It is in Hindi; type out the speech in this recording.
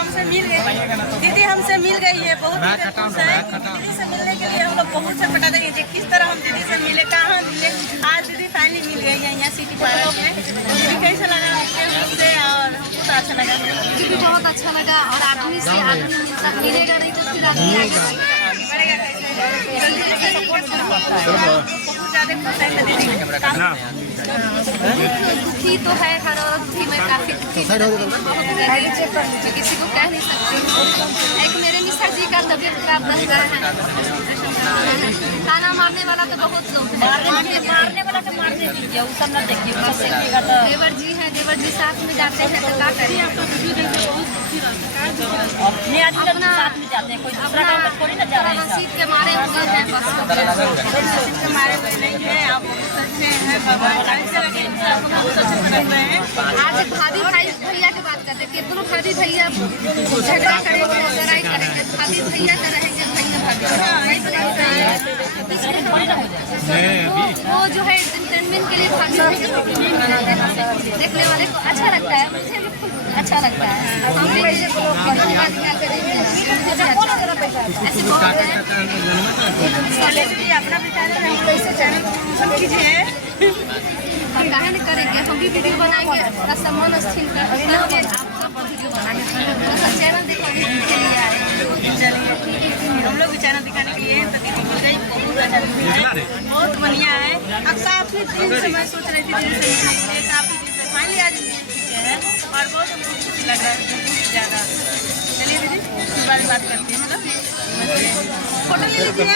हमसे मिल गई, दीदी हमसे मिल गई है, बहुत खुश है। दीदी से मिलने के लिए हम लोग बहुत छटपटा रहे हैं, किस तरह हम दीदी से मिले, कहाँ मिले। आज दीदी फाइनली मिल गई है यहाँ सिटी पार्क में। दीदी कैसा लगा हमसे? और हमको तो अच्छा लगा, दीदी बहुत अच्छा लगा। और आदमी से आदमी मिलेगा नहीं तो फिर आदमी आगे बढ़ेगा कैसे? सपोर्ट बहुत ज़्यादा खुश है दीदी। दुखी तो है हर औरत भी, मैं काफी दुखी मैं किसी को कह नहीं सकती। एक मेरे मिश्रा जी का तबीयत खराब रह रहा है, खाना मारने वाला तो बहुत लोग हैं, मारने वाला तो मारने दीजिए, वो सब ना देखिए, देवर जी हैं, देवर जी साथ में जाते हैं तो क्या करें। अपने आदमी लोग साथ में जाते हैं, कोई दूसरा काम तो थोड़ी ना जा रहे हैं। नसीब के मारे हुए हैं बस। नसीब के मारे हुए नहीं है, आप बहुत अच्छे हैं, भगवान कैसे लगे आपको बहुत अच्छे से लग रहे हैं। आज भाभी भाई भैया की बात करते हैं, कितनों भाभी भैया झगड़ा करेंगे, लड़ाई करेंगे, भाभी भैया का रहेंगे, भैया भाभी वो जो है एंटरटेनमेंट के लिए भाभी देखने वाले को अच्छा लगता है, मुझे भी खुद अच्छा लगता है। हम भी ऐसे अपना भी चैनल है, कैसे चैनल कीजिए, हम काहे नहीं करेंगे, हम भी वीडियो बनाएंगे, अपना सम्मान स्थिर करेंगे, आप सब वीडियो बनाएंगे, चैनल दिखाने के लिए आए। चलिए हम लोग भी चैनल दिखाने के लिए तो दीदी मिल गई, बहुत अच्छा है, बहुत बढ़िया है। अब काफ़ी दिन से मैं सोच रही थी दीदी से मिलने, काफ़ी दिन से फाइनली आज मिल चुके हैं और बहुत हमको खुशी लग रहा है, बहुत ज़्यादा। चलिए दीदी बात करते हैं, फोटो ले लीजिए।